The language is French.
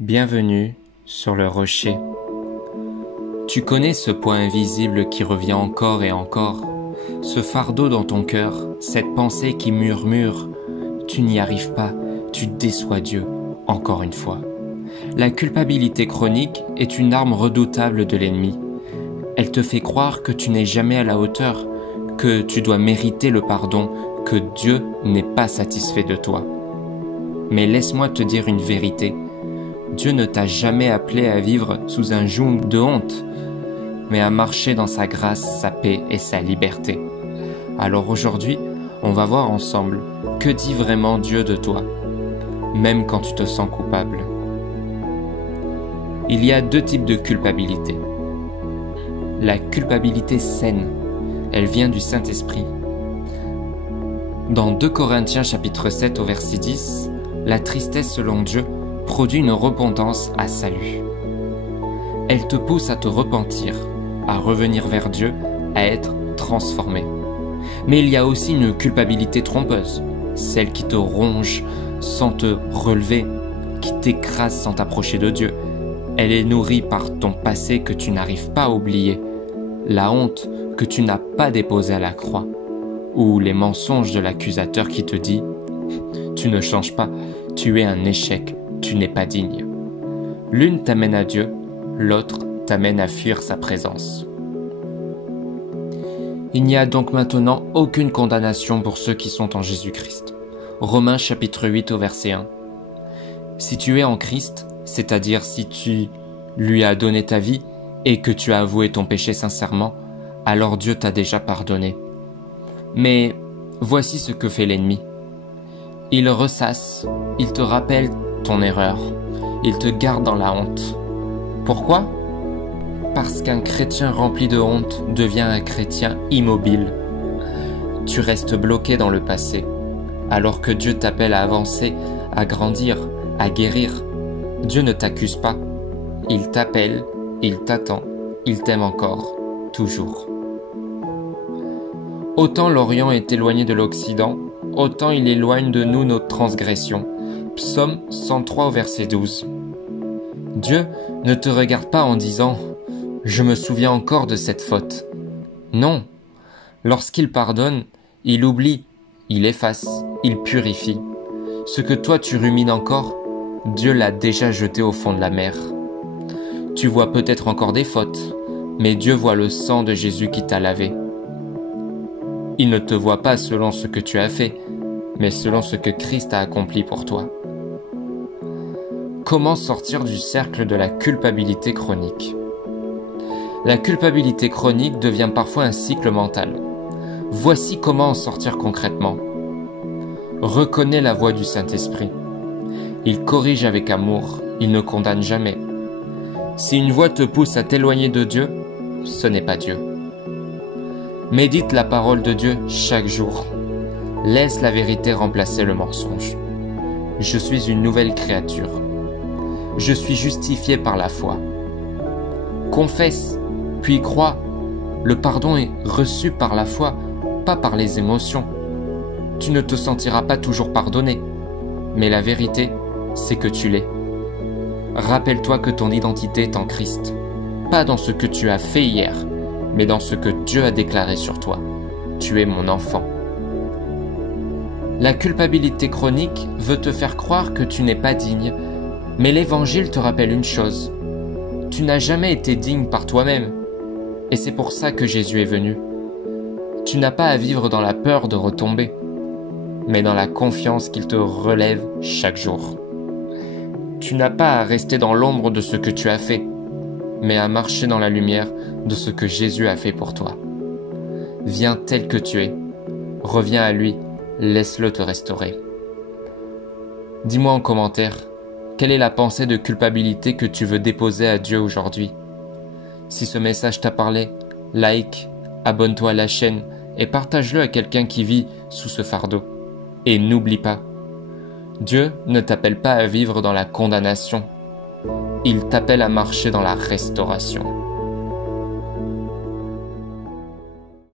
Bienvenue sur le rocher. Tu connais ce poids invisible qui revient encore et encore, ce fardeau dans ton cœur, cette pensée qui murmure. Tu n'y arrives pas, tu déçois Dieu, encore une fois. La culpabilité chronique est une arme redoutable de l'ennemi. Elle te fait croire que tu n'es jamais à la hauteur, que tu dois mériter le pardon, que Dieu n'est pas satisfait de toi. Mais laisse-moi te dire une vérité. Dieu ne t'a jamais appelé à vivre sous un joug de honte, mais à marcher dans sa grâce, sa paix et sa liberté. Alors aujourd'hui, on va voir ensemble que dit vraiment Dieu de toi, même quand tu te sens coupable. Il y a deux types de culpabilité. La culpabilité saine, elle vient du Saint-Esprit. Dans 2 Corinthiens chapitre 7 au verset 10, la tristesse selon Dieu produit une repentance à salut. Elle te pousse à te repentir, à revenir vers Dieu, à être transformé. Mais il y a aussi une culpabilité trompeuse, celle qui te ronge sans te relever, qui t'écrase sans t'approcher de Dieu. Elle est nourrie par ton passé que tu n'arrives pas à oublier, la honte que tu n'as pas déposée à la croix, ou les mensonges de l'accusateur qui te dit « Tu ne changes pas, tu es un échec, tu n'es pas digne ». L'une t'amène à Dieu, l'autre t'amène à fuir sa présence. Il n'y a donc maintenant aucune condamnation pour ceux qui sont en Jésus-Christ. Romains chapitre 8 au verset 1. Si tu es en Christ, c'est-à-dire si tu lui as donné ta vie et que tu as avoué ton péché sincèrement, alors Dieu t'a déjà pardonné. Mais voici ce que fait l'ennemi. Il ressasse, il te rappelle ton erreur, il te garde dans la honte. Pourquoi ? Parce qu'un chrétien rempli de honte devient un chrétien immobile. Tu restes bloqué dans le passé, alors que Dieu t'appelle à avancer, à grandir, à guérir. Dieu ne t'accuse pas. Il t'appelle, il t'attend, il t'aime encore, toujours. Autant l'Orient est éloigné de l'Occident, autant il éloigne de nous nos transgressions. Psaume 103 au verset 12. Dieu ne te regarde pas en disant « Je me souviens encore de cette faute ». Non, lorsqu'il pardonne, il oublie, il efface, il purifie. Ce que toi tu rumines encore, Dieu l'a déjà jeté au fond de la mer. Tu vois peut-être encore des fautes, mais Dieu voit le sang de Jésus qui t'a lavé. Il ne te voit pas selon ce que tu as fait, mais selon ce que Christ a accompli pour toi. Comment sortir du cercle de la culpabilité chronique ? La culpabilité chronique devient parfois un cycle mental. Voici comment en sortir concrètement. Reconnais la voix du Saint-Esprit. Il corrige avec amour, il ne condamne jamais. Si une voix te pousse à t'éloigner de Dieu, ce n'est pas Dieu. Médite la parole de Dieu chaque jour. Laisse la vérité remplacer le mensonge. Je suis une nouvelle créature. Je suis justifié par la foi. Confesse, puis crois. Le pardon est reçu par la foi, pas par les émotions. Tu ne te sentiras pas toujours pardonné, mais la vérité, c'est que tu l'es. Rappelle-toi que ton identité est en Christ, pas dans ce que tu as fait hier, mais dans ce que Dieu a déclaré sur toi. Tu es mon enfant. La culpabilité chronique veut te faire croire que tu n'es pas digne, mais l'Évangile te rappelle une chose. Tu n'as jamais été digne par toi-même, et c'est pour ça que Jésus est venu. Tu n'as pas à vivre dans la peur de retomber, mais dans la confiance qu'il te relève chaque jour. Tu n'as pas à rester dans l'ombre de ce que tu as fait, mais à marcher dans la lumière de ce que Jésus a fait pour toi. Viens tel que tu es, reviens à lui, laisse-le te restaurer. Dis-moi en commentaire, quelle est la pensée de culpabilité que tu veux déposer à Dieu aujourd'hui? Si ce message t'a parlé, like, abonne-toi à la chaîne et partage-le à quelqu'un qui vit sous ce fardeau. Et n'oublie pas, Dieu ne t'appelle pas à vivre dans la condamnation. Il t'appelle à marcher dans la restauration.